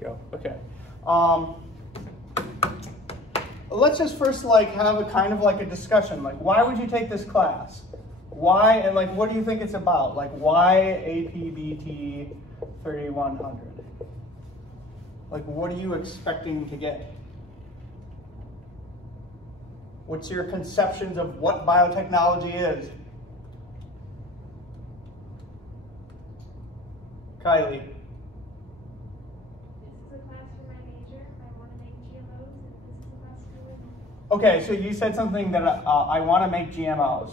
Go. Okay. Let's just first like have a kind of like a discussion. Like, why would you take this class? Why, and like, what do you think it's about? Like, why APBT 3100? Like, what are you expecting to get? What's your conceptions of what biotechnology is? Kylie. This is a class for my major. I want to make GMOs. This is a class for women. Okay, so you said something that I want to make GMOs.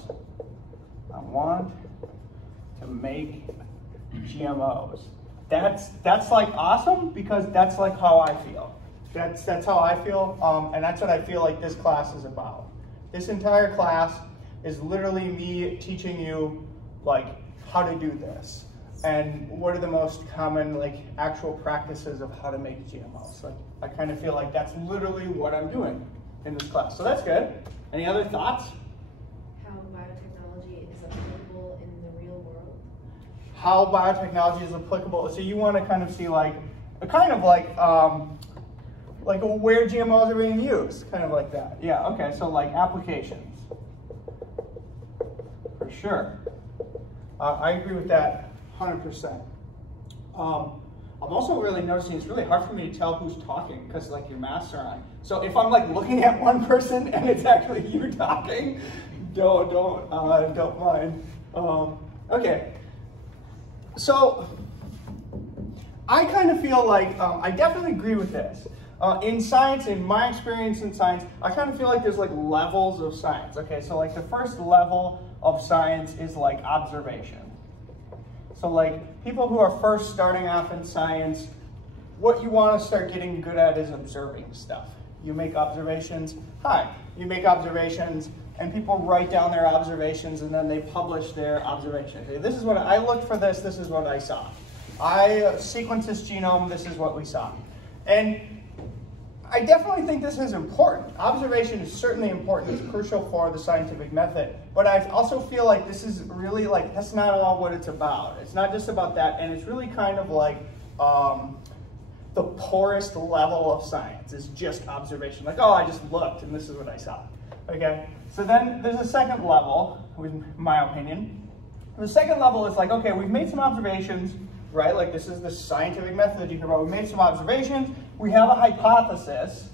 I want to make GMOs. That's like awesome, because that's like how I feel. That's how I feel, and that's what I feel like this class is about. This entire class is literally me teaching you like how to do this and what are the most common like actual practices of how to make GMOs. Like, I kind of feel like that's literally what I'm doing in this class. So that's good. Any other thoughts? How biotechnology is applicable in the real world. How biotechnology is applicable. So you want to kind of see like a kind of like where GMOs are being used, kind of like that. Yeah, okay, so like applications. For sure. I agree with that 100%. I'm also really noticing it's really hard for me to tell who's talking because like your masks are on. So if I'm like looking at one person and it's actually you talking, don't mind. Okay. So I kind of feel like I definitely agree with this. In science, in my experience in science, I kind of feel like there's like levels of science. Okay, so like the first level of science is like observation. So like people who are first starting off in science, what you want to start getting good at is observing stuff. You make observations. You make observations, and people write down their observations, and then they publish their observations. Okay, this is what I looked for. This is what I saw. I sequenced this genome. This is what we saw. And I definitely think this is important. Observation is certainly important. It's crucial for the scientific method. But I also feel like this is really like, that's not all what it's about. It's not just about that. And it's really kind of like the poorest level of science is just observation. Like, oh, I just looked and this is what I saw. Okay? So then there's a second level, in my opinion. The second level is like, okay, we've made some observations, right? Like this is the scientific method that you hear about. We made some observations. We have a hypothesis.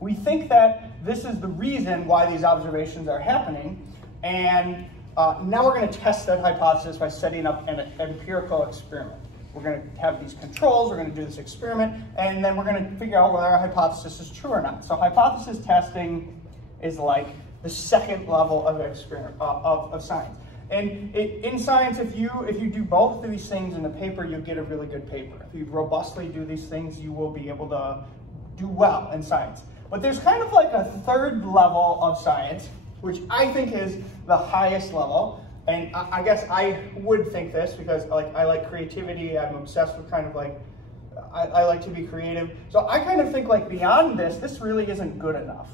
We think that this is the reason why these observations are happening. And now we're going to test that hypothesis by setting up an empirical experiment. We're going to have these controls. We're going to do this experiment. And then we're going to figure out whether our hypothesis is true or not. So hypothesis testing is like the second level of experiment of science. And in science, if you do both of these things in a paper, you'll get a really good paper. If you robustly do these things, you will be able to do well in science. But there's kind of like a third level of science, which I think is the highest level. And I guess I would think this because like I like creativity. I'm obsessed with kind of like, I like to be creative. So I kind of think like beyond this really isn't good enough.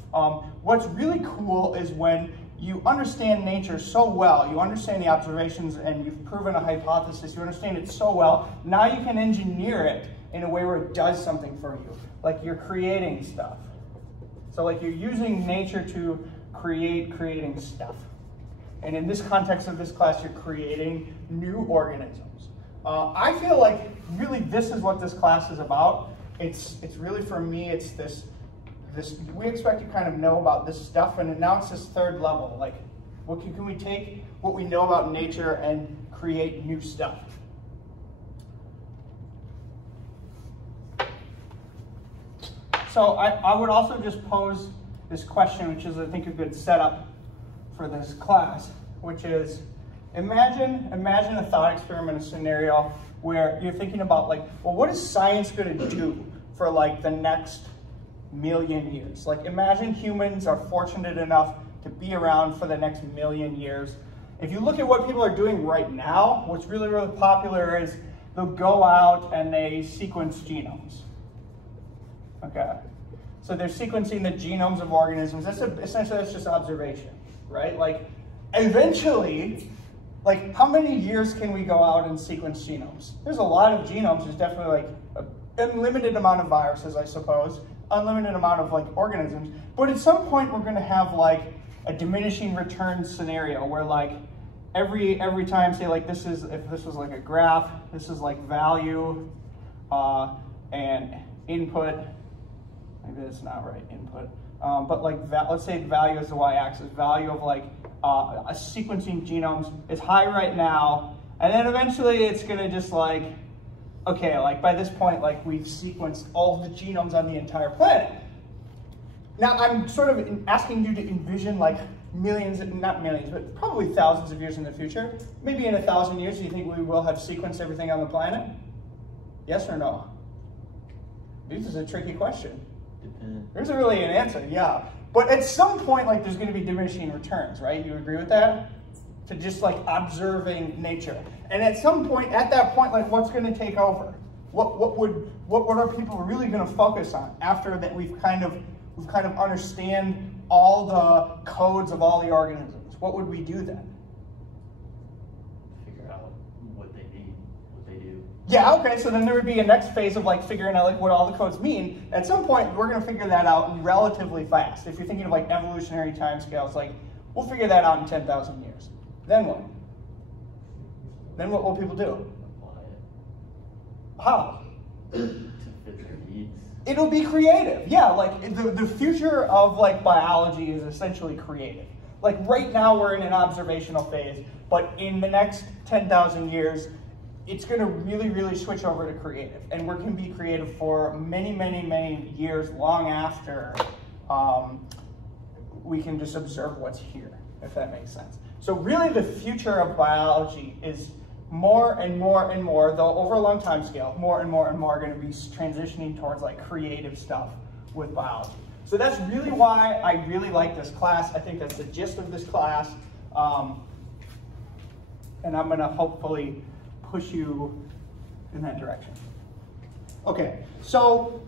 What's really cool is when you understand nature so well, you understand the observations and you've proven a hypothesis, you understand it so well, now you can engineer it in a way where it does something for you. Like you're creating stuff. So like you're using nature to creating stuff. And in this context of this class, you're creating new organisms. I feel like really this is what this class is about. It's really for me, it's this we expect you kind of know about this stuff, and now it's this third level. Like, what can we take what we know about nature and create new stuff? So I would also just pose this question, which is I think a good setup for this class, which is imagine a thought experiment, a scenario where you're thinking about like, well, what is science going to do for like the next million years? Like imagine humans are fortunate enough to be around for the next million years. If you look at what people are doing right now, what's really, really popular is they'll go out and they sequence genomes. Okay. So they're sequencing the genomes of organisms. Essentially that's just observation, right? Like eventually, like how many years can we go out and sequence genomes? There's a lot of genomes. There's definitely like unlimited amount of viruses, I suppose, unlimited amount of like organisms, but at some point we're gonna have like a diminishing returns scenario where like every time, say like this is, if this was like a graph, this is like value and input, maybe that's not right, input, but like let's say value is the y-axis, value of like a sequencing genomes is high right now, and then eventually it's gonna just like, okay, like by this point, like we've sequenced all the genomes on the entire planet. Now I'm sort of asking you to envision like millions, not millions, but probably thousands of years in the future. Maybe in 1,000 years, do you think we will have sequenced everything on the planet? Yes or no? This is a tricky question. Depends. There's really an answer, yeah. But at some point, like there's gonna be diminishing returns, right? You agree with that? To just like observing nature. And at some point, at that point, like what's gonna take over? What are people really gonna focus on after that we've kind of understand all the codes of all the organisms? What would we do then? Figure out what they need, what they do. Yeah, okay, so then there would be a next phase of like figuring out like what all the codes mean. At some point, we're gonna figure that out relatively fast. If you're thinking of like evolutionary timescales, like we'll figure that out in 10,000 years. Then what? Then what will people do? Apply it How? to fit their needs. It'll be creative. Yeah, like the future of like biology is essentially creative. Like right now we're in an observational phase, but in the next 10,000 years, it's gonna really, really switch over to creative. And we're gonna be creative for many, many, many years long after we can just observe what's here, if that makes sense. So really the future of biology is more and more and more, though over a long time scale, more and more and more are going to be transitioning towards like creative stuff with biology. So that's really why I really like this class. I think that's the gist of this class. And I'm going to hopefully push you in that direction. Okay, so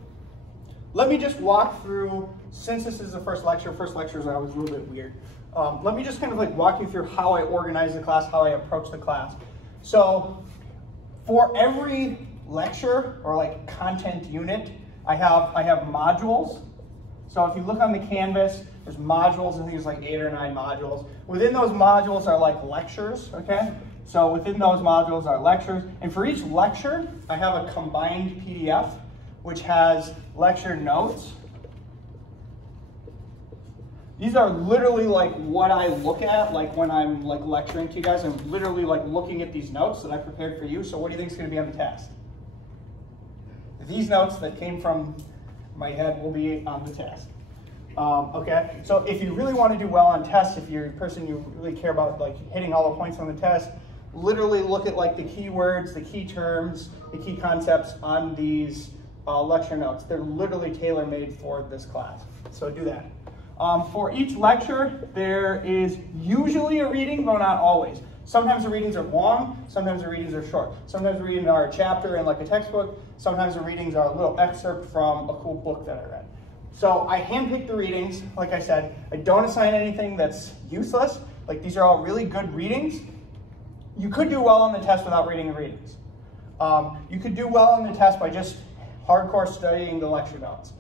let me just walk through, since this is the first lectures are always a little bit weird. Let me just kind of like walk you through how I organize the class, how I approach the class. So for every lecture or like content unit, I have modules. So if you look on the Canvas, there's modules, and there's like 8 or 9 modules. Within those modules are like lectures, okay? So within those modules are lectures. And for each lecture, I have a combined PDF, which has lecture notes. These are literally like what I look at, like when I'm like lecturing to you guys. I'm literally like looking at these notes that I prepared for you. So what do you think is going to be on the test? These notes that came from my head will be on the test. Okay, so if you really want to do well on tests, if you're a person you really care about like hitting all the points on the test, literally look at like the keywords, the key terms, the key concepts on these lecture notes. They're literally tailor-made for this class. So do that. For each lecture, there is usually a reading, though not always. Sometimes the readings are long, sometimes the readings are short. Sometimes the readings are a chapter in like a textbook, sometimes the readings are a little excerpt from a cool book that I read. So I handpick the readings, like I said. I don't assign anything that's useless. Like these are all really good readings. You could do well on the test without reading the readings. You could do well on the test by just hardcore studying the lecture notes.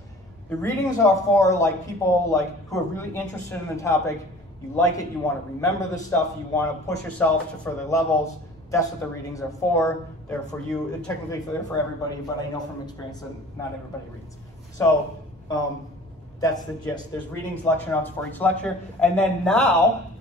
The readings are for like people like who are really interested in the topic. You like it, you want to remember the stuff, you want to push yourself to further levels. That's what the readings are for. They're for you. Technically, they're for everybody, but I know from experience that not everybody reads. So that's the gist. There's readings, lecture notes for each lecture. And then now,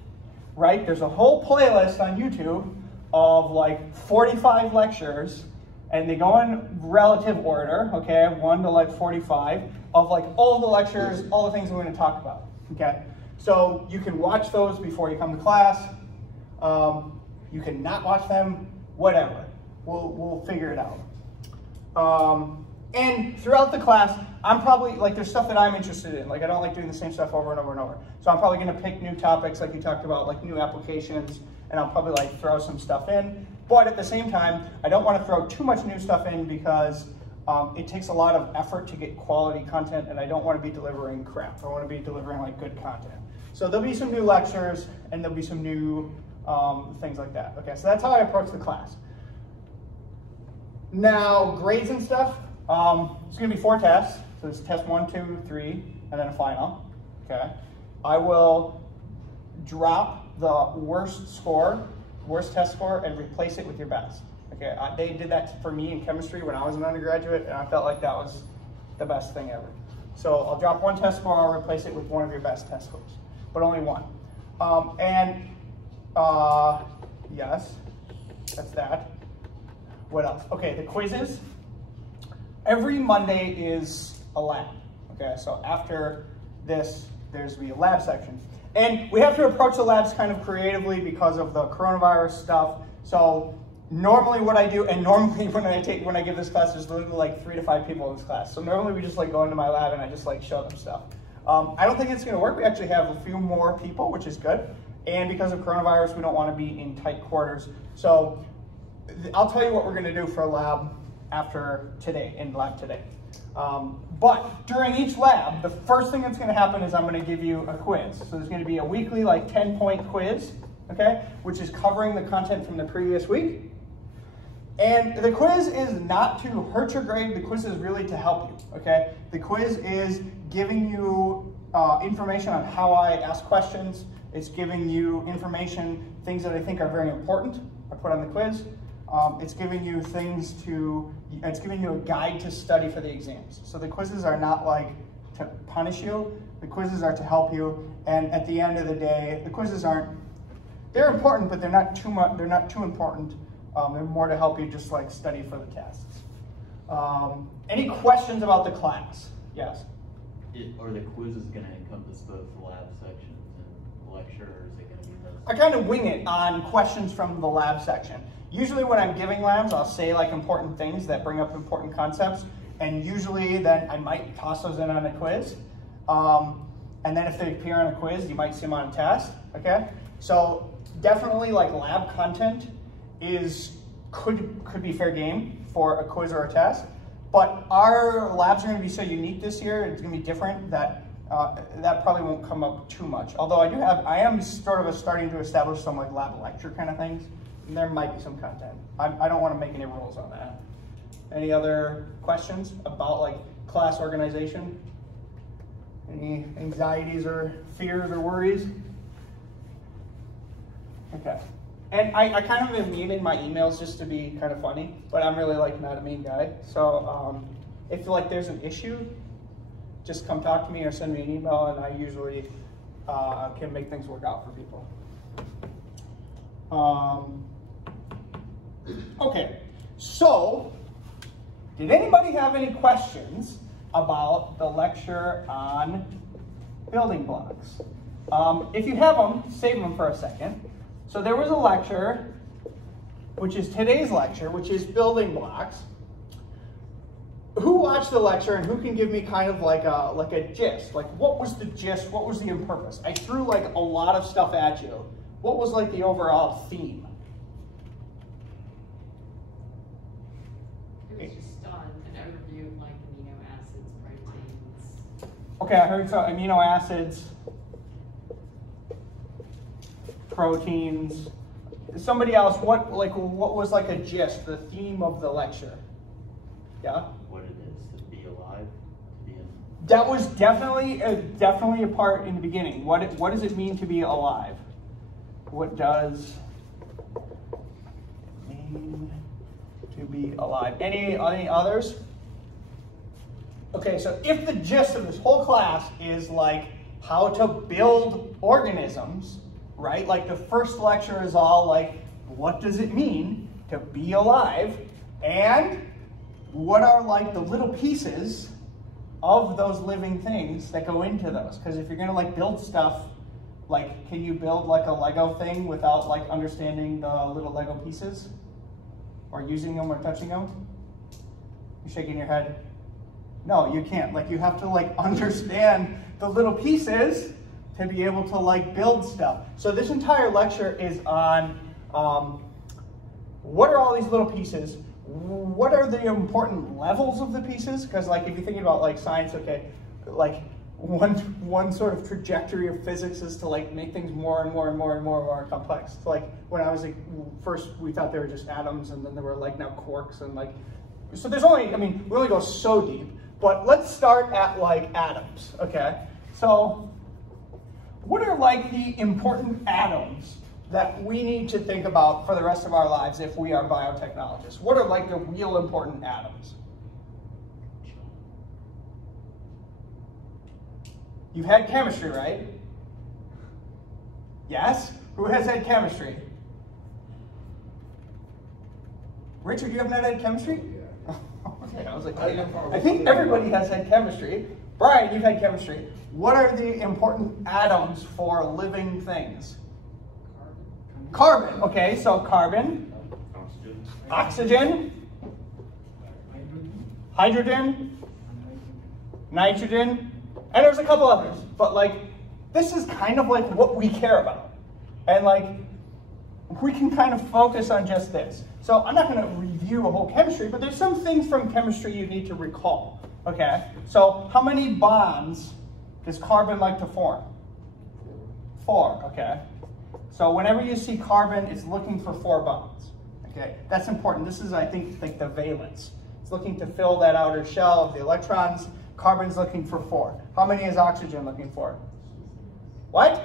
right, there's a whole playlist on YouTube of like 45 lectures, and they go in relative order, okay, 1 to like 45, of like all the lectures, all the things we're going to talk about, okay? So you can watch those before you come to class. You can not watch them, whatever. We'll figure it out. And throughout the class, I'm probably, like there's stuff that I'm interested in. Like I don't like doing the same stuff over and over and over. So I'm probably gonna pick new topics like you talked about, like new applications, and I'll probably like throw some stuff in. But at the same time, I don't wanna throw too much new stuff in because it takes a lot of effort to get quality content, and I don't wanna be delivering crap. I wanna be delivering like good content. So there'll be some new lectures, and there'll be some new things like that. Okay, so that's how I approach the class. Now, grades and stuff, It's going to be 4 tests. So it's test 1, 2, 3, and then a final. Okay. I will drop the worst test score, and replace it with your best. Okay. They did that for me in chemistry when I was an undergraduate, and I felt like that was the best thing ever. So I'll drop 1 test score, I'll replace it with one of your best test scores, but only 1. Yes, that's that. What else? Okay, the quizzes. Every Monday is a lab. Okay, so after this, there's the lab section. And we have to approach the labs kind of creatively because of the coronavirus stuff. So normally what I do, and normally when I give this class, there's literally like 3 to 5 people in this class. So normally we just like go into my lab and I just like show them stuff. I don't think it's gonna work. We actually have a few more people, which is good. And because of coronavirus, we don't wanna be in tight quarters. So I'll tell you what we're gonna do for a lab after today, in lab today. But during each lab, the first thing that's gonna happen is I'm gonna give you a quiz. So there's gonna be a weekly like 10-point quiz, okay, which is covering the content from the previous week. And the quiz is not to hurt your grade, the quiz is really to help you, okay? The quiz is giving you information on how I ask questions. It's giving you information, things that I think are very important, I put on the quiz. It's giving you it's giving you a guide to study for the exams. So the quizzes are not like to punish you, the quizzes are to help you. And at the end of the day, the quizzes they're important, but they're not too important. They're more to help you just like study for the tests. Any questions about the class? Yes? Are the quizzes going to encompass both the lab sections and the lecture, or is it going to be those? I kind of wing it on questions from the lab section. Usually when I'm giving labs, I'll say like important things that bring up important concepts, and usually then I might toss those in on a quiz. And then if they appear on a quiz, you might see them on a test, okay? So definitely like lab content could be fair game for a quiz or a test, but our labs are going to be so unique this year, it's going to be different, that that probably won't come up too much. Although I am sort of starting to establish some like lab lecture kind of things, and there might be some content. I don't want to make any rules on that. Any other questions about like class organization? Any anxieties or fears or worries? Okay. And I kind of am memeing my emails just to be kind of funny, but I'm really like not a mean guy. So if like there's an issue, just come talk to me or send me an email, and I usually can make things work out for people. Okay, so did anybody have any questions about the lecture on building blocks? If you have them, save them for a second. So there was a lecture, which is today's lecture, which is building blocks. Who watched the lecture and who can give me kind of like a gist? Like what was the gist? What was the purpose? I threw like a lot of stuff at you. What was like the overall theme? It was just an overview of like amino acids, proteins. Okay, I heard so amino acids, proteins. Somebody else, what was like a gist, the theme of the lecture? Yeah? What it is to be alive, to be in. That was definitely a part in the beginning. What does it mean to be alive? What does it mean to be alive? Any others? Okay, so if the gist of this whole class is like how to build organisms, right? Like the first lecture is all like, what does it mean to be alive? And what are like the little pieces of those living things that go into those? Because if you're gonna like build stuff, like can you build like a Lego thing without like understanding the little Lego pieces? Or using them or touching them? You're shaking your head. No, you can't. Like you have to like understand the little pieces to be able to like build stuff. So this entire lecture is on what are all these little pieces? What are the important levels of the pieces? Because like if you're thinking about like science, okay, like one sort of trajectory of physics is to like make things more and more and more and more and more complex. So like when I was like first we thought they were just atoms, and then there were like now quarks, and like So there's only, I mean, we only go so deep, but let's start at like atoms, okay? So what are like the important atoms that we need to think about for the rest of our lives if we are biotechnologists? What are like the real important atoms? You've had chemistry, right? Yes? Who has had chemistry? Richard, you haven't had chemistry? Yeah. Okay, I was like, I think everybody has had chemistry. Brian, you've had chemistry. What are the important atoms for living things? Carbon. Okay, so carbon. Oxygen. Hydrogen. Nitrogen. And there's a couple others. But like, this is kind of like what we care about. And like, we can kind of focus on just this. So I'm not going to review a whole chemistry, but there's some things from chemistry you need to recall. Okay, so how many bonds does carbon like to form? 4, okay. So whenever you see carbon, it's looking for 4 bonds. Okay, that's important. This is, I think, like the valence. It's looking to fill that outer shell of the electrons. Carbon's looking for 4. How many is oxygen looking for? What?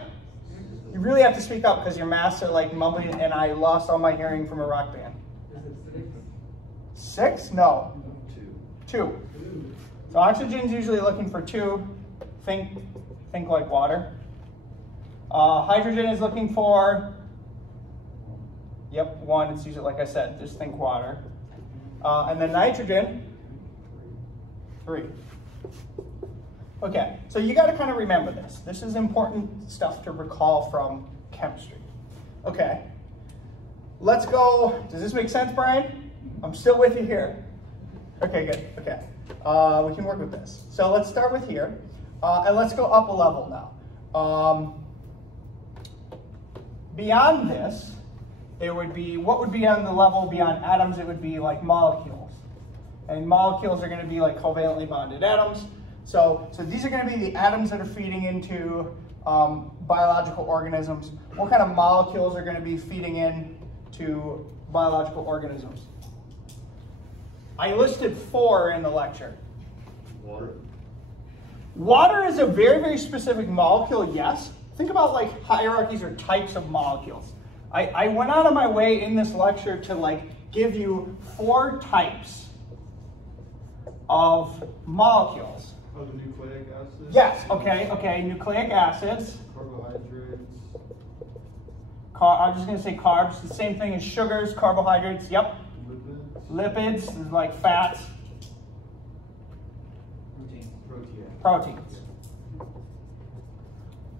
You really have to speak up because your masks are like mumbling and I lost all my hearing from a rock band. 6? No. 2. So oxygen's usually looking for 2. Think like water. Hydrogen is looking for, yep, 1. It's usually, like I said, just think water. And then nitrogen, 3. Okay, so you got to kind of remember this. This is important stuff to recall from chemistry. Okay, let's go. Does this make sense, Brian? I'm still with you here. Okay, good. Okay, we can work with this. So let's start with here, and let's go up a level now. Beyond this, it would be, what would be on the level beyond atoms? It would be like molecules. And molecules are going to be like covalently bonded atoms. So these are going to be the atoms that are feeding into biological organisms. What kind of molecules are going to be feeding in to biological organisms? I listed 4 in the lecture. Water. Water is a very, very specific molecule, yes. Think about like hierarchies or types of molecules. I went out of my way in this lecture to like give you 4 types of molecules. Oh, the nucleic acids? Yes, okay, nucleic acids. Carbohydrates. I'm just going to say carbs, the same thing as sugars, carbohydrates, yep. Lipids. Lipids, like fats. Proteins.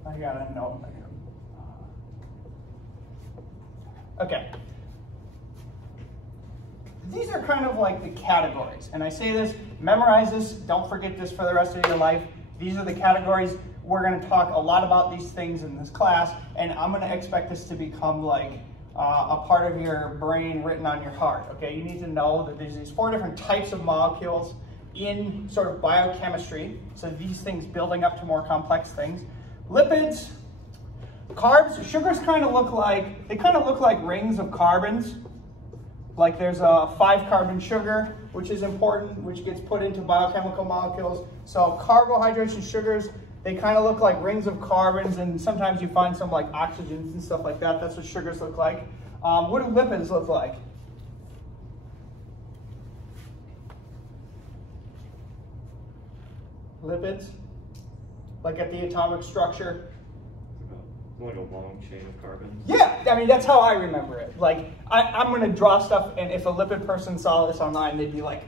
I got a note. Okay. These are kind of like the categories. And I say this, memorize this, don't forget this for the rest of your life. These are the categories. We're going to talk a lot about these things in this class, and I'm going to expect this to become like a part of your brain written on your heart. Okay, you need to know that there's these 4 different types of molecules in sort of biochemistry. So these things building up to more complex things. Lipids, carbs, sugars kind of look like rings of carbons. Like there's a 5-carbon sugar, which is important, which gets put into biochemical molecules. So carbohydrates and sugars, they kind of look like rings of carbons, and sometimes you find some like oxygens and stuff like that. That's what sugars look like. What do lipids look like? Lipids, like at the atomic structure. Like a long chain of carbons? Yeah, I mean, that's how I remember it. Like, I'm going to draw stuff, and if a lipid person saw this online, they'd be like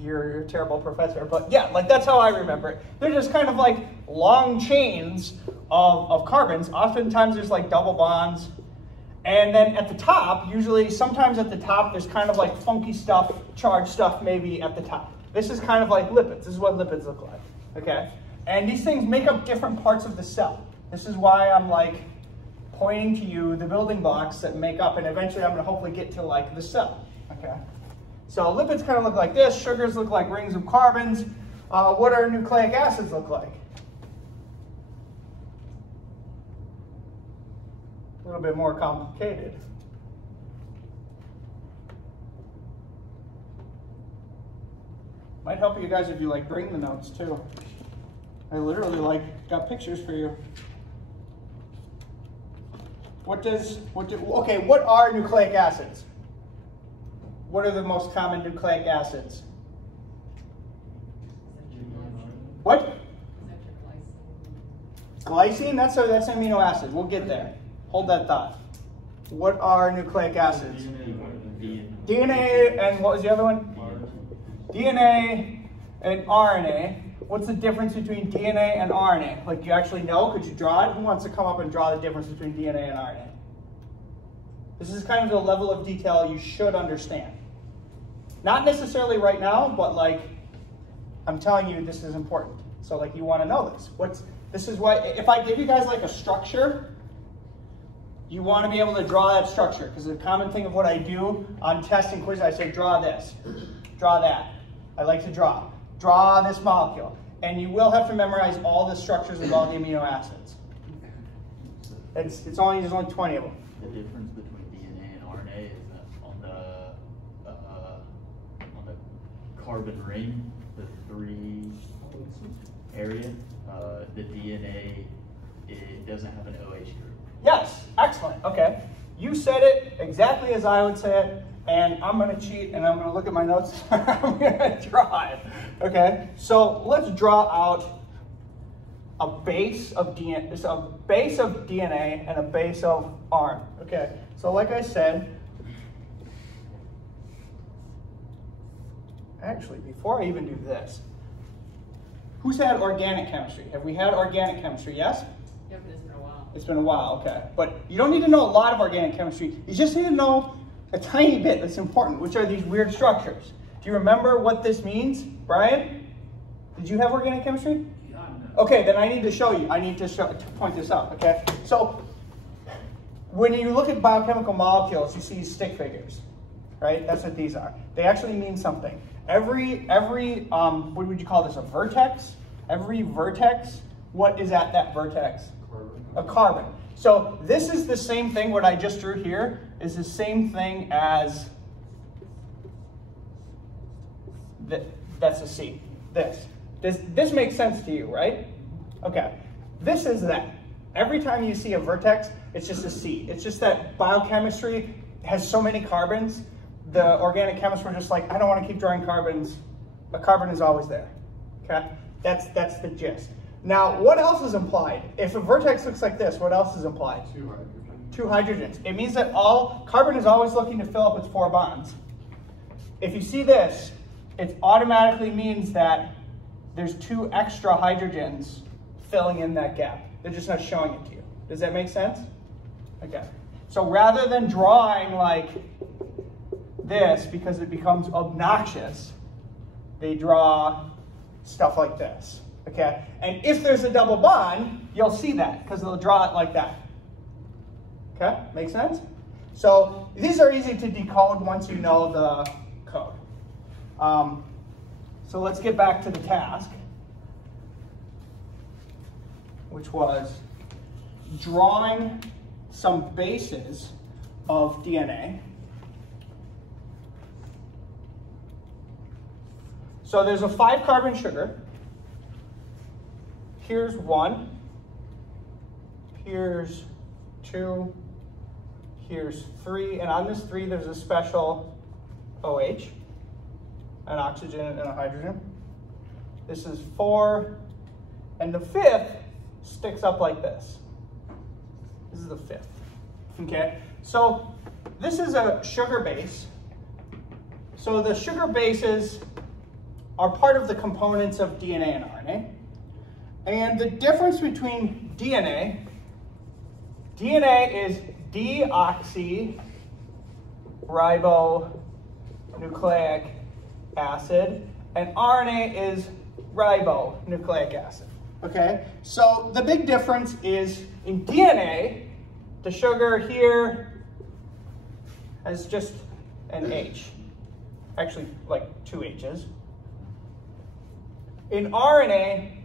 you're a terrible professor. But yeah, like that's how I remember it. They're just kind of like long chains of carbons. Oftentimes there's like double bonds. And then at the top, usually, sometimes at the top, there's kind of like funky stuff, charged stuff maybe at the top. This is kind of like lipids. This is what lipids look like, okay? And these things make up different parts of the cell. This is why I'm like pointing to you the building blocks that make up, and eventually I'm going to hopefully get to like the cell, okay? So lipids kind of look like this. Sugars look like rings of carbons. What do nucleic acids look like? A little bit more complicated. Might help you guys if you like bring the notes too. I literally like got pictures for you. Okay, what are nucleic acids? What are the most common nucleic acids? What? Is that your glycine? Glycine, that's an amino acid. We'll get there. Hold that thought. What are nucleic acids? DNA and what was the other one? DNA and RNA. What's the difference between DNA and RNA? Like, you actually know? Could you draw it? Who wants to come up and draw the difference between DNA and RNA? This is kind of the level of detail you should understand. Not necessarily right now, but like, I'm telling you, this is important. So like, you want to know this. This is why, if I give you guys like a structure, you want to be able to draw that structure. Because the common thing of what I do on tests and quizzes, I say, draw this, draw that. I like to draw. Draw this molecule. And you will have to memorize all the structures of all the amino acids. There's only 20 of them. The difference between DNA and RNA is that on the carbon ring, the 3 area, the DNA, it doesn't have an OH group. Yes, excellent. Okay. You said it exactly as I would say it, and I'm going to cheat and I'm going to look at my notes. I'm going to draw it. Okay. So let's draw out a base of DNA, and a base of RNA. Okay. So like I said, actually, before I even do this, who's had organic chemistry? Have we had organic chemistry? Yes? Yep, but it's been a while. It's been a while, okay. But you don't need to know a lot of organic chemistry. You just need to know a tiny bit that's important, which are these weird structures. Do you remember what this means, Brian? Did you have organic chemistry? Yeah, no. Okay, then I need to show you. I need to point this out, okay? So when you look at biochemical molecules, you see stick figures, right? That's what these are. They actually mean something. Every what would you call this, a vertex? Every vertex, what is at that vertex? Carbon. A carbon. So this is the same thing, what I just drew here is the same thing as, that's a C, this. This makes sense to you, right? Okay, this is that. Every time you see a vertex, it's just a C. It's just that biochemistry has so many carbons, the organic chemists were just like, I don't want to keep drawing carbons. A carbon is always there, okay? That's the gist. Now, what else is implied? If a vertex looks like this, what else is implied? 2 hydrogens. 2 hydrogens. It means that carbon is always looking to fill up its 4 bonds. If you see this, it automatically means that there's 2 extra hydrogens filling in that gap. They're just not showing it to you. Does that make sense? Okay. So rather than drawing like this because it becomes obnoxious, they draw stuff like this. Okay, and if there's a double bond, you'll see that because they'll draw it like that. Okay, make sense? So these are easy to decode once you know the code. So let's get back to the task, which was drawing some bases of DNA. So there's a 5-carbon sugar. Here's 1, here's 2, here's 3, and on this 3 there's a special OH, an oxygen and a hydrogen. This is 4, and the 5th sticks up like this. This is the 5th, okay? So this is a sugar base. So the sugar bases are part of the components of DNA and RNA. And the difference between DNA is deoxyribonucleic acid, and RNA is ribonucleic acid, okay? So the big difference is in DNA, the sugar here has just an H, actually like 2 H's. In RNA,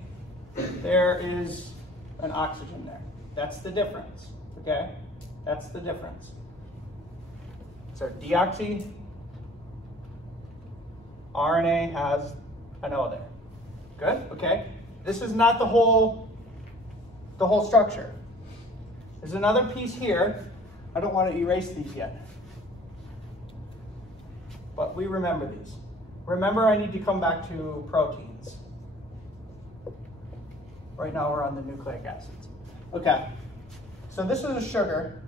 there is an oxygen there. That's the difference, okay? That's the difference. So deoxy, RNA has an O there. Good, okay. This is not the whole structure. There's another piece here. I don't want to erase these yet. But we remember these. Remember, I need to come back to proteins. Right now we're on the nucleic acids. Okay, so this is a sugar.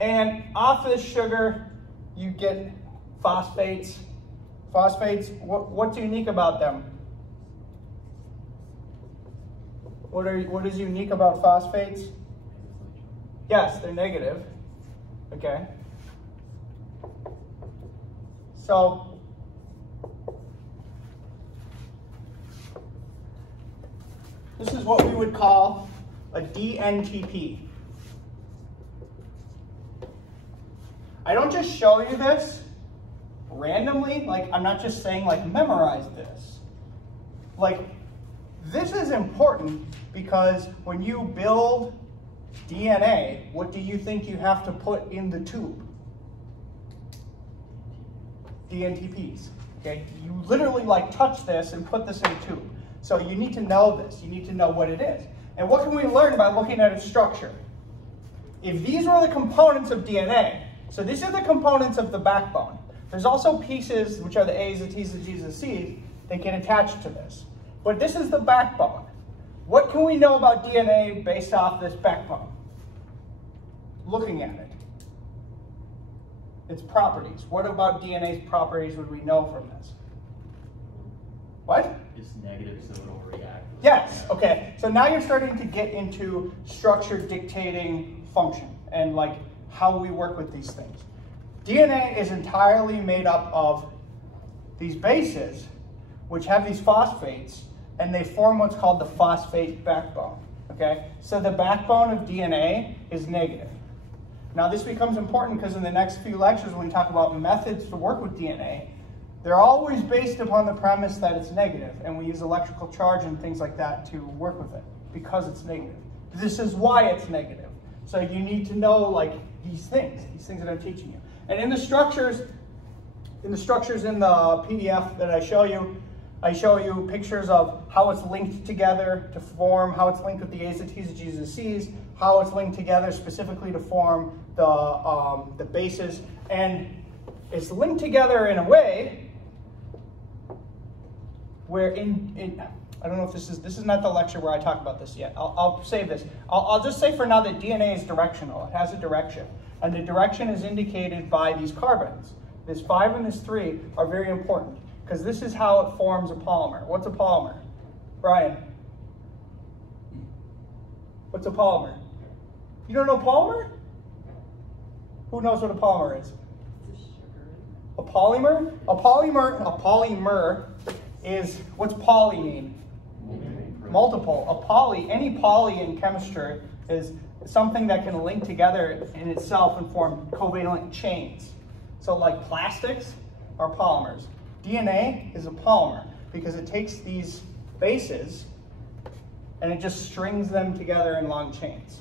And off this sugar, you get phosphates. Phosphates, what's unique about them? What is unique about phosphates? Yes, they're negative. Okay. So, this is what we would call a DNTP. I don't just show you this randomly, like I'm not just saying like memorize this. Like this is important because when you build DNA, what do you think you have to put in the tube? DNTPs, okay? You literally like touch this and put this in a tube. So you need to know this, you need to know what it is. And what can we learn by looking at its structure? If these were the components of DNA, so these are the components of the backbone. There's also pieces, which are the A's, the T's, the G's, the C's, that get attached to this. But this is the backbone. What can we know about DNA based off this backbone? Looking at it. Its properties. What about DNA's properties would we know from this? What? It's negative, so it'll react. Yes, okay. So now you're starting to get into structure dictating function and like how we work with these things. DNA is entirely made up of these bases, which have these phosphates, and they form what's called the phosphate backbone, okay? So the backbone of DNA is negative. Now this becomes important because in the next few lectures when we talk about methods to work with DNA, they're always based upon the premise that it's negative, and we use electrical charge and things like that to work with it because it's negative. This is why it's negative. So you need to know like these things that I'm teaching you. And in the structures in the PDF that I show you pictures of how it's linked together to form, how it's linked with the A's, the T's, the G's, the C's, how it's linked together specifically to form the bases, and it's linked together in a way where I don't know if this is not the lecture where I talk about this yet. I'll save this. I'll just say for now that DNA is directional. It has a direction. And the direction is indicated by these carbons. This 5 and this 3 are very important because this is how it forms a polymer. What's a polymer? Brian? What's a polymer? You don't know polymer? Who knows what a polymer is? A polymer? A polymer is, what's poly mean? Multiple. Any poly in chemistry is something that can link together in itself and form covalent chains. So like plastics are polymers. DNA is a polymer because it takes these bases and it just strings them together in long chains.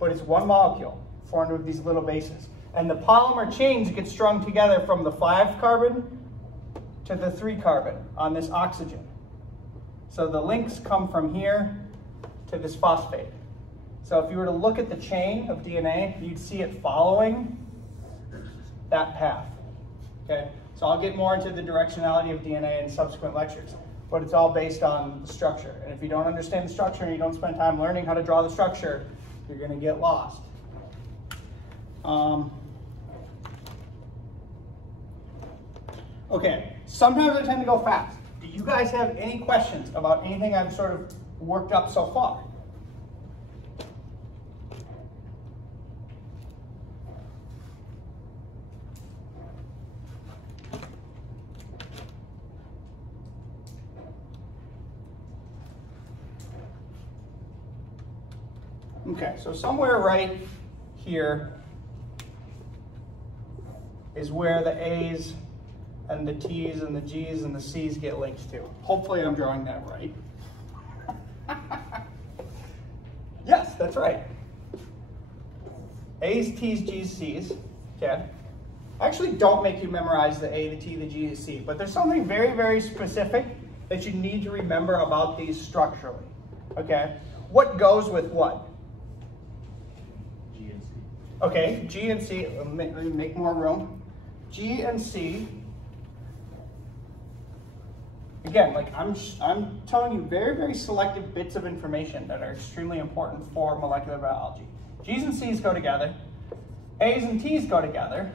But it's one molecule formed with these little bases. And the polymer chains get strung together from the 5 carbon to the 3 carbon on this oxygen. So the links come from here to this phosphate. So if you were to look at the chain of DNA, you'd see it following that path. Okay? So I'll get more into the directionality of DNA in subsequent lectures, but it's all based on the structure. And if you don't understand the structure and you don't spend time learning how to draw the structure, you're going to get lost. Okay, sometimes I tend to go fast. Do you guys have any questions about anything I've sort of worked up so far? Okay, so somewhere right here is where the A's and the T's and the G's and the C's get linked to. Hopefully I'm drawing that right. Yes, that's right. A's, T's, G's, C's. Okay. I actually don't make you memorize the A, the T, the G, the C, but there's something very, very specific that you need to remember about these structurally, okay? What goes with what? G and C. Okay, G and C, let me make more room. G and C, again, like I'm telling you very, very selective bits of information that are extremely important for molecular biology. G's and C's go together. A's and T's go together.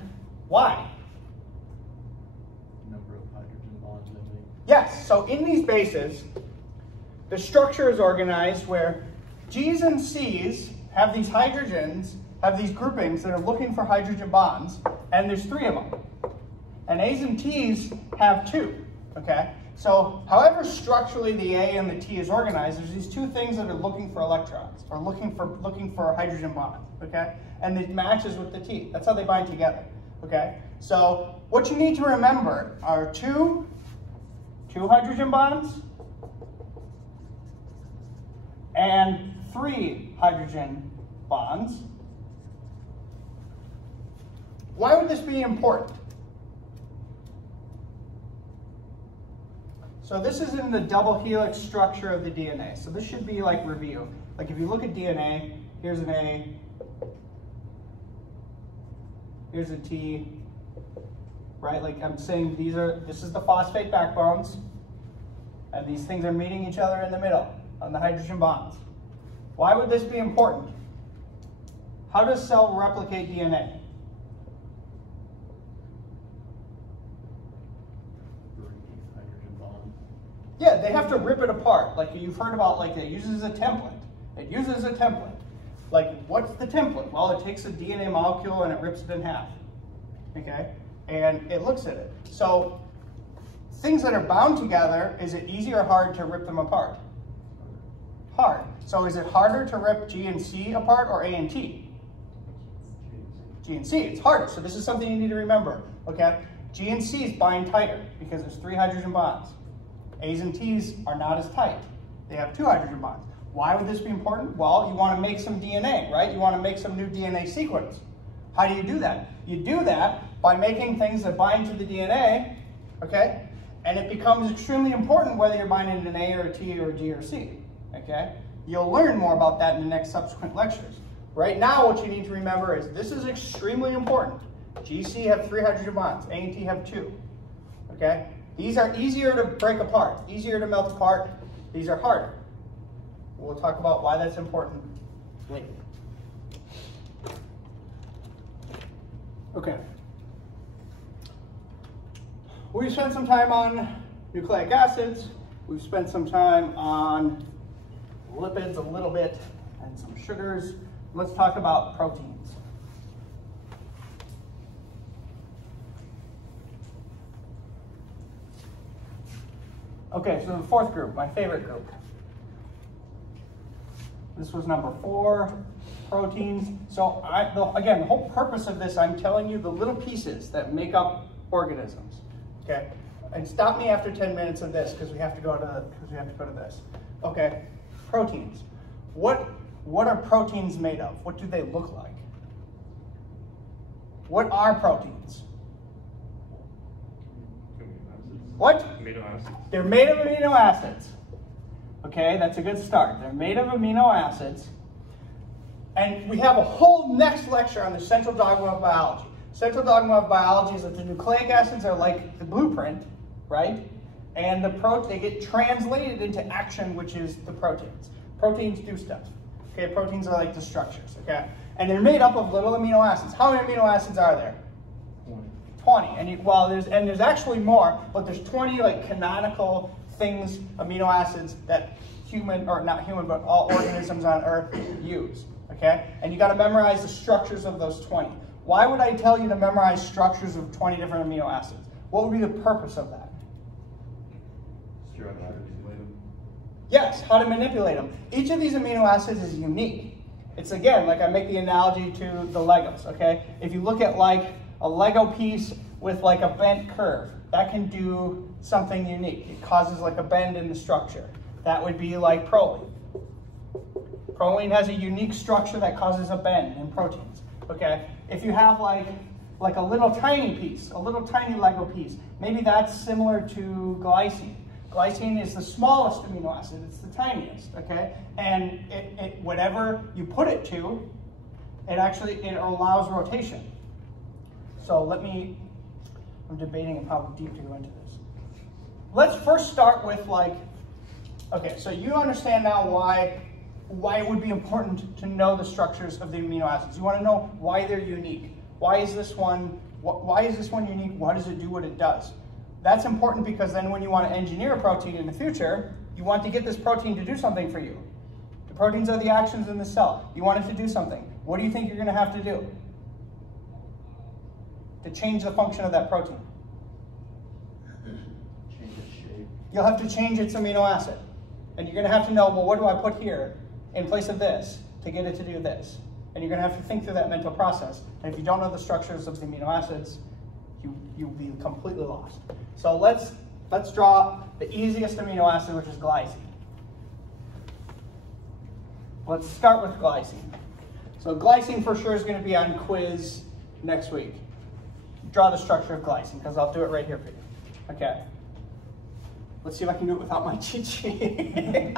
Why? Number of hydrogen bonds that make. Yes, so in these bases, the structure is organized where G's and C's have these hydrogens, have these groupings that are looking for hydrogen bonds, and there's 3 of them. And A's and T's have 2, okay? So however structurally the A and the T is organized, there's these 2 things that are looking for electrons, or looking for hydrogen bonds, okay? And it matches with the T. That's how they bind together, okay? So what you need to remember are 2 hydrogen bonds and 3 hydrogen bonds. Why would this be important? So this is in the double helix structure of the DNA. So this should be like review. Like if you look at DNA, here's an A, here's a T, right? Like I'm saying this is the phosphate backbones, and these things are meeting each other in the middle on the hydrogen bonds. Why would this be important? How does cell replicate DNA? Yeah, they have to rip it apart. Like you've heard about, like it uses a template. It uses a template. Like what's the template? Well, it takes a DNA molecule and it rips it in half. Okay? And it looks at it. So things that are bound together, is it easy or hard to rip them apart? Hard. So is it harder to rip G and C apart or A and T? G and C. It's harder. So this is something you need to remember. Okay? G and C's bind tighter because there's 3 hydrogen bonds. A's and T's are not as tight. They have 2 hydrogen bonds. Why would this be important? Well, you want to make some DNA, right? You want to make some new DNA sequence. How do you do that? You do that by making things that bind to the DNA, okay? And it becomes extremely important whether you're binding an A or a T or a G or a C, okay? You'll learn more about that in the next subsequent lectures. Right now, what you need to remember is this is extremely important. GC have 3 hydrogen bonds, A and T have 2, okay? These are easier to break apart, easier to melt apart. These are harder. We'll talk about why that's important later. Okay. We've spent some time on nucleic acids. We've spent some time on lipids a little bit and some sugars. Let's talk about proteins. Okay, so the 4th group, my favorite group. This was number 4, proteins. So again, the whole purpose of this, I'm telling you the little pieces that make up organisms. Okay, and stop me after 10 minutes of this because we have to go to this. Okay, proteins. What are proteins made of? What do they look like? What are proteins? What? Amino acids. They're made of amino acids. Okay, that's a good start. They're made of amino acids. And we have a whole next lecture on the central dogma of biology. Central dogma of biology is that the nucleic acids are like the blueprint, right? And they get translated into action, which is the proteins. Proteins do stuff. Okay, proteins are like the structures, okay? And they're made up of little amino acids. How many amino acids are there? 20. And there's actually more, but there's 20 like canonical things, amino acids that all organisms on Earth use, okay? And you gotta memorize the structures of those 20. Why would I tell you to memorize structures of 20 different amino acids? What would be the purpose of that? Yes, how to manipulate them. Each of these amino acids is unique. It's again, like I make the analogy to the Legos, okay? If you look at like a Lego piece with like a bent curve, that can do something unique. It causes like a bend in the structure. That would be like proline. Proline has a unique structure that causes a bend in proteins, okay? If you have like a little tiny piece, a little tiny Lego piece, maybe that's similar to glycine. Glycine is the smallest amino acid. It's the tiniest, okay? And whatever you put it to, it allows rotation. So I'm debating how deep to go into this. Let's first start with okay, so you understand now why it would be important to know the structures of the amino acids. You want to know why they're unique. Why is this one unique? Why does it do what it does? That's important because then when you want to engineer a protein in the future, you want to get this protein to do something for you. The proteins are the actions in the cell. You want it to do something. What do you think you're going to have to do to change the function of that protein? Change its shape. You'll have to change its amino acid. And you're going to have to know, well, what do I put here in place of this to get it to do this? And you're going to have to think through that mental process. And if you don't know the structures of the amino acids, you'll be completely lost. So let's draw the easiest amino acid, which is glycine. Let's start with glycine. So glycine for sure is going to be on quiz next week. Draw the structure of glycine, because I'll do it right here for you. Okay. Let's see if I can do it without my cheat sheet.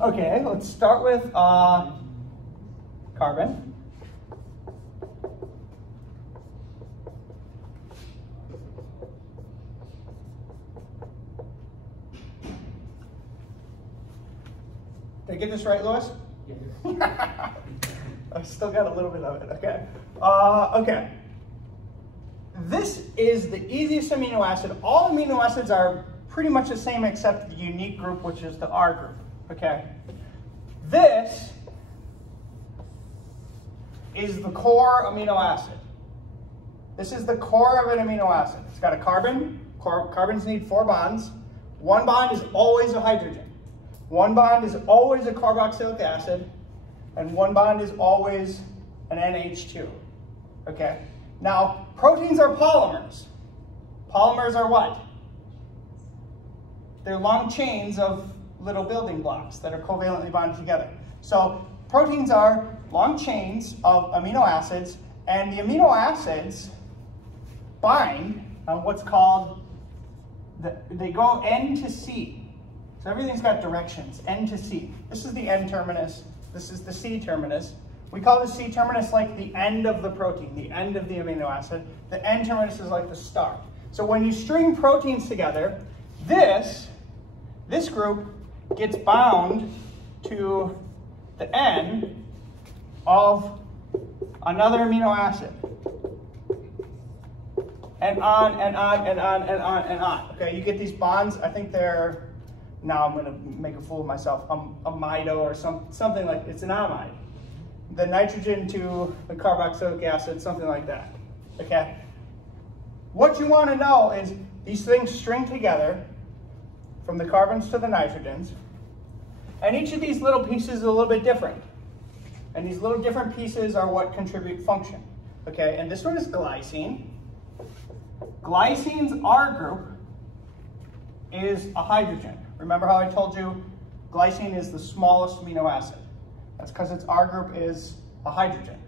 Okay, let's start with carbon. Did I get this right, Louis? Yeah. I still got a little bit of it, okay. Okay. This is the easiest amino acid. All amino acids are pretty much the same except the unique group, which is the R group, okay. This is the core amino acid. This is the core of an amino acid. It's got a carbon. Carbons need 4 bonds. One bond is always a hydrogen. One bond is always a carboxylic acid, and one bond is always an NH2, okay? Now, proteins are polymers. Polymers are what? They're long chains of little building blocks that are covalently bonded together. So proteins are long chains of amino acids, and the amino acids bind on what's called, they go N to C. So everything's got directions, N to C. This is the N terminus. This is the C terminus. We call the C terminus like the end of the protein, the end of the amino acid. The N terminus is like the start. So when you string proteins together, this group gets bound to the N of another amino acid. And on, and on, and on, and on, and on. Okay, you get these bonds. I think they're, now I'm going to make a fool of myself, amido or something like, it's an amide. The nitrogen to the carboxylic acid, something like that, okay? What you want to know is these things string together from the carbons to the nitrogens, and each of these little pieces is a little bit different. And these little different pieces are what contribute function, okay? And this one is glycine. Glycine's R group is a hydrogen. Remember how I told you glycine is the smallest amino acid? That's because its R group is a hydrogen,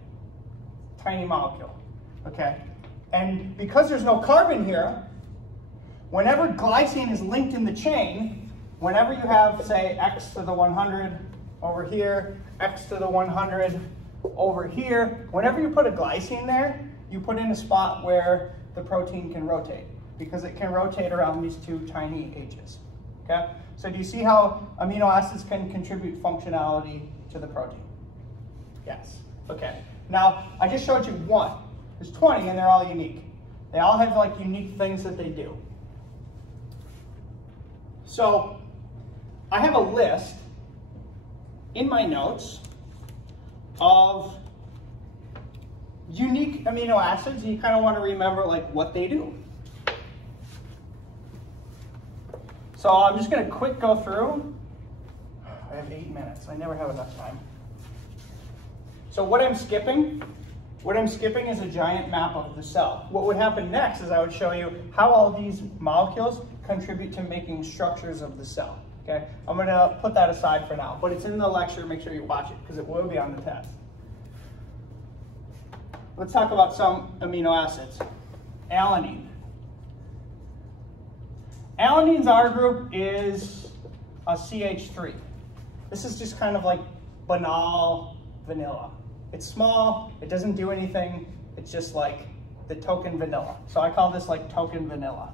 tiny molecule, okay? And because there's no carbon here, whenever glycine is linked in the chain, whenever you have, say, x to the 100 over here, x to the 100 over here, whenever you put a glycine there, you put in a spot where the protein can rotate, because it can rotate around these two tiny H's, okay? So do you see how amino acids can contribute functionality to the protein? Yes, okay. Now, I just showed you one. There's 20 and they're all unique. They all have like unique things that they do. So, I have a list in my notes of unique amino acids, and you kind of want to remember like what they do. So I'm just going to quick go through. I have 8 minutes. I never have enough time. So what I'm skipping is a giant map of the cell. What would happen next is I would show you how all these molecules contribute to making structures of the cell. Okay? I'm going to put that aside for now, but it's in the lecture. Make sure you watch it because it will be on the test. Let's talk about some amino acids. Alanine. Alanine's R group is a CH3. This is just kind of like banal vanilla. It's small, it doesn't do anything, it's just like the token vanilla. So I call this like token vanilla.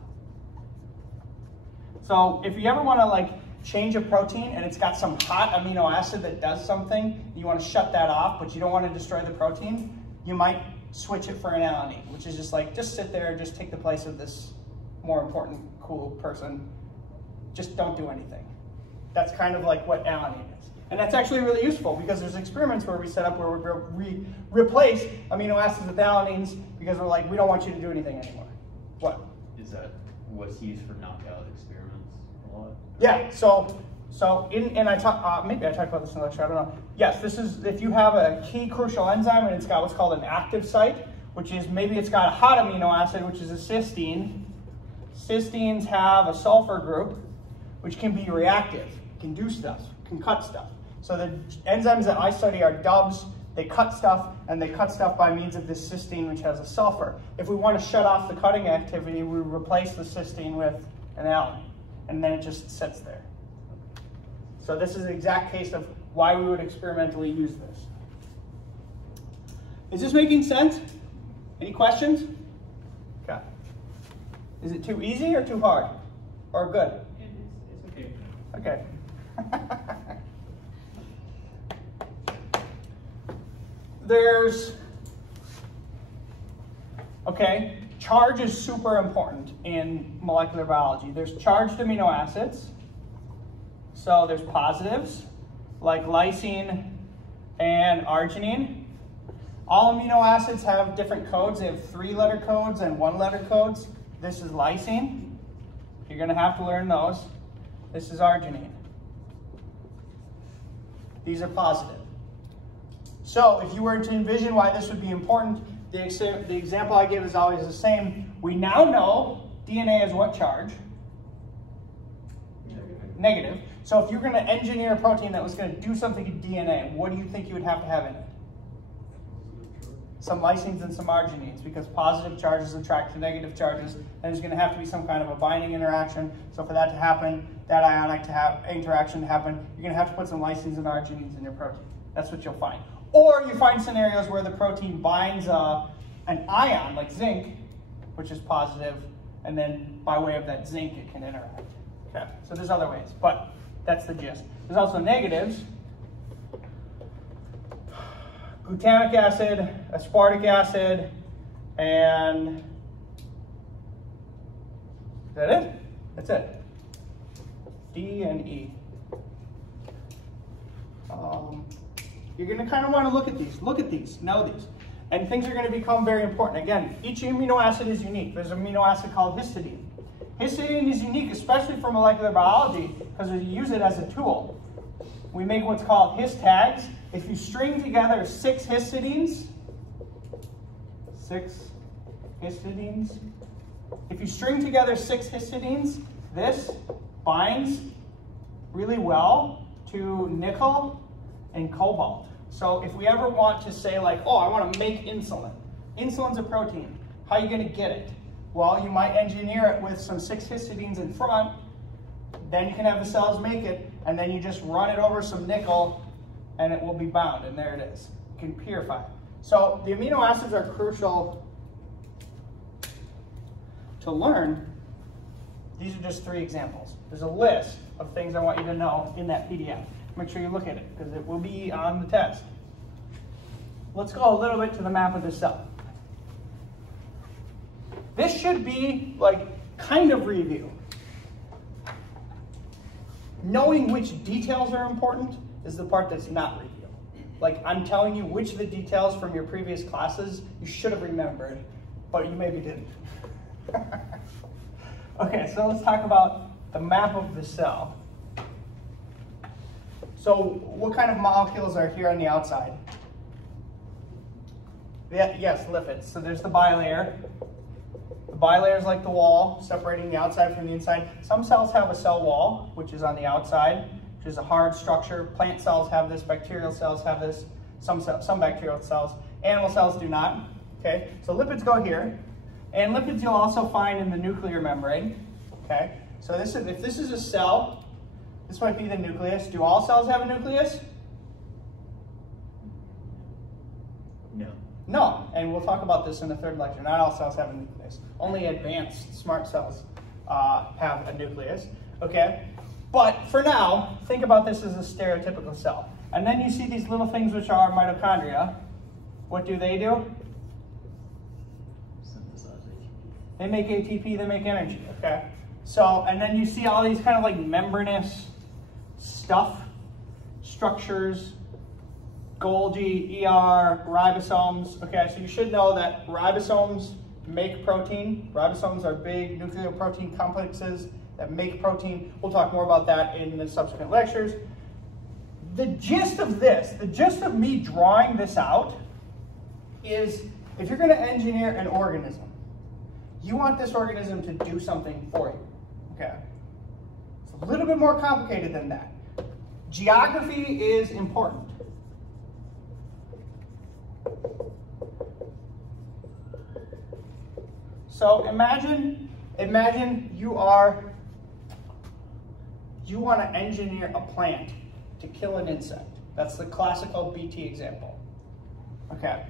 So if you ever want to like change a protein and it's got some hot amino acid that does something, you want to shut that off, but you don't want to destroy the protein, you might switch it for an alanine, which is just like, just sit there, just take the place of this more important, cool person. Just don't do anything. That's kind of like what alanine is. And that's actually really useful because there's experiments where we set up where we replace amino acids with alanines because we're like, we don't want you to do anything anymore. What? Is that what's used for knockout experiments a lot? Yeah, and I talk, maybe I talked about this in the lecture, I don't know. Yes, this is if you have a key crucial enzyme and it's got what's called an active site, which is maybe it's got a hot amino acid, which is a cysteine. Cysteines have a sulfur group, which can be reactive, can do stuff, can cut stuff. So the enzymes that I study are DUBs, they cut stuff, and they cut stuff by means of this cysteine, which has a sulfur. If we want to shut off the cutting activity, we replace the cysteine with an alanine, and then it just sits there. So this is the exact case of why we would experimentally use this. Is this making sense? Any questions? Okay. Is it too easy or too hard? Or good? It's okay. Okay. Okay, charge is super important in molecular biology. There's charged amino acids. So there's positives, like lysine and arginine. All amino acids have different codes. They have 3-letter codes and 1-letter codes. This is lysine. You're going to have to learn those. This is arginine. These are positive. So if you were to envision why this would be important, the example I give is always the same. We now know DNA is what charge? Negative. So if you're going to engineer a protein that was going to do something to DNA, what do you think you would have to have in it? Some lysines and some arginines, because positive charges attract to negative charges, and there's going to have to be some kind of a binding interaction. So for that to happen, that ionic interaction to happen, you're going to have to put some lysines and arginines in your protein. That's what you'll find. Or you find scenarios where the protein binds an ion, like zinc, which is positive, and then by way of that zinc, it can interact. Okay, so there's other ways, but that's the gist. There's also negatives. Glutamic acid, aspartic acid, and is that it? That's it. D and E. You're going to kind of want to look at these, know these. And things are going to become very important. Again, each amino acid is unique. There's an amino acid called histidine. Histidine is unique, especially for molecular biology, because we use it as a tool. We make what's called hist tags. If you string together 6 histidines, if you string together 6 histidines, this binds really well to nickel and cobalt. So if we ever want to say like, oh, I want to make insulin. Insulin's a protein. How are you going to get it? Well, you might engineer it with some 6 histidines in front, then you can have the cells make it, and then you just run it over some nickel, and it will be bound, and there it is. You can purify it. So the amino acids are crucial to learn. These are just 3 examples. There's a list of things I want you to know in that PDF. Make sure you look at it, because it will be on the test. Let's go a little bit to the map of the cell. This should be like kind of review. Knowing which details are important is the part that's not review. Like I'm telling you which of the details from your previous classes you should have remembered, but you maybe didn't. Okay, so let's talk about the map of the cell. So what kind of molecules are here on the outside? Yeah, yes, lipids. So there's the bilayer. The bilayer is like the wall, separating the outside from the inside. Some cells have a cell wall, which is on the outside, which is a hard structure. Plant cells have this, bacterial cells have this, some bacterial cells. Animal cells do not. Okay, so lipids go here. And lipids you'll also find in the nuclear membrane. Okay, So this is, if this is a cell, this might be the nucleus. Do all cells have a nucleus? No. No, and we'll talk about this in the third lecture. Not all cells have a nucleus. Only advanced smart cells have a nucleus, okay? But for now, think about this as a stereotypical cell. And then you see these little things which are mitochondria. What do? Synthesize ATP. They make ATP, they make energy, okay? So, and then you see all these kind of like membranous stuff, structures, Golgi, ER, ribosomes. Okay, so you should know that ribosomes make protein. Ribosomes are big nucleoprotein complexes that make protein. We'll talk more about that in the subsequent lectures. The gist of this, the gist of me drawing this out is if you're going to engineer an organism, you want this organism to do something for you. Okay? It's a little bit more complicated than that. Geography is important. So imagine you want to engineer a plant to kill an insect. That's the classical BT example. Okay.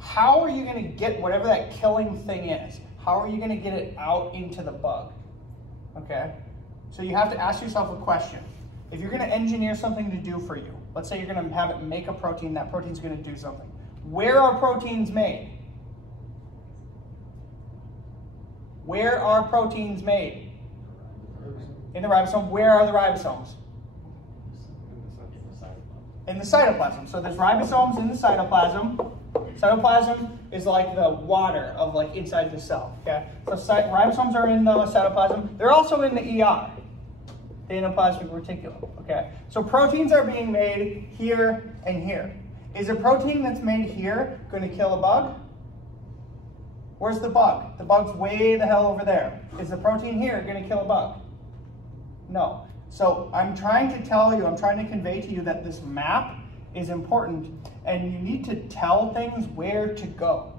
How are you going to get whatever that killing thing is? How are you going to get it out into the bug? Okay. So you have to ask yourself a question. If you're going to engineer something to do for you, let's say you're going to have it make a protein, that protein's going to do something. Where are proteins made? Where are proteins made? In the ribosome. Where are the ribosomes? In the cytoplasm. So there's ribosomes in the cytoplasm. Cytoplasm is like the water of like inside the cell. Okay. So ribosomes are in the cytoplasm. They're also in the ER, the endoplasmic reticulum. Okay. So proteins are being made here and here. Is a protein that's made here going to kill a bug? Where's the bug? The bug's way the hell over there. Is the protein here going to kill a bug? No. So I'm trying to tell you, I'm trying to convey to you that this map is important and you need to tell things where to go.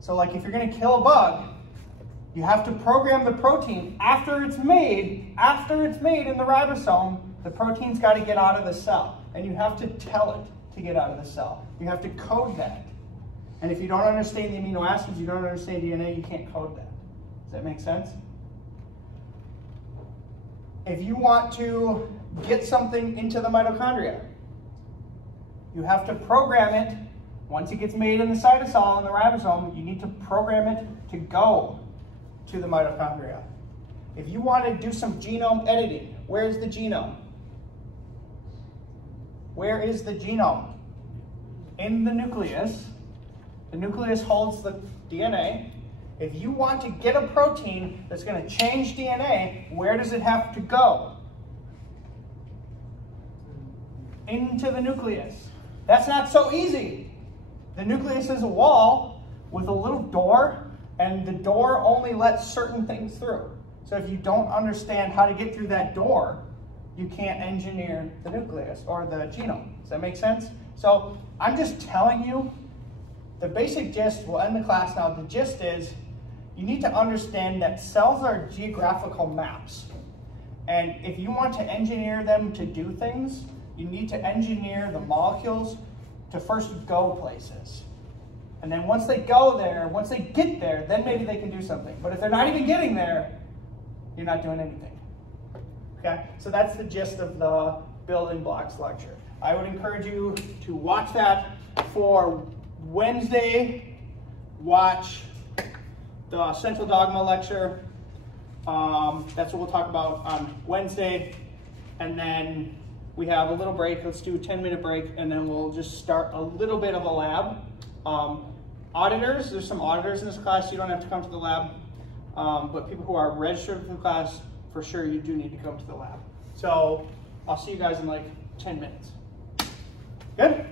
So like if you're going to kill a bug, you have to program the protein after it's made in the ribosome, the protein's got to get out of the cell. And you have to tell it to get out of the cell. You have to code that. And if you don't understand the amino acids, you don't understand DNA, you can't code that. Does that make sense? If you want to get something into the mitochondria, you have to program it. Once it gets made in the cytosol in the ribosome, you need to program it to go to the mitochondria. If you want to do some genome editing, where's the genome? Where is the genome? In the nucleus. The nucleus holds the DNA. If you want to get a protein that's going to change DNA, where does it have to go? Into the nucleus. That's not so easy. The nucleus is a wall with a little door, and the door only lets certain things through. So if you don't understand how to get through that door, you can't engineer the nucleus or the genome. Does that make sense? So I'm just telling you the basic gist. We'll end the class now. The gist is you need to understand that cells are geographical maps. And if you want to engineer them to do things, you need to engineer the molecules to first go places. And then once they go there, once they get there, then maybe they can do something. But if they're not even getting there, you're not doing anything. Okay? So that's the gist of the building blocks lecture. I would encourage you to watch that. For Wednesday, watch the Central Dogma lecture. That's what we'll talk about on Wednesday. And then we have a little break. Let's do a 10-minute break, and then we'll just start a little bit of a lab. Auditors, there's some auditors in this class. You don't have to come to the lab. But people who are registered for the class, for sure you do need to come to the lab. So I'll see you guys in like 10 minutes. Good?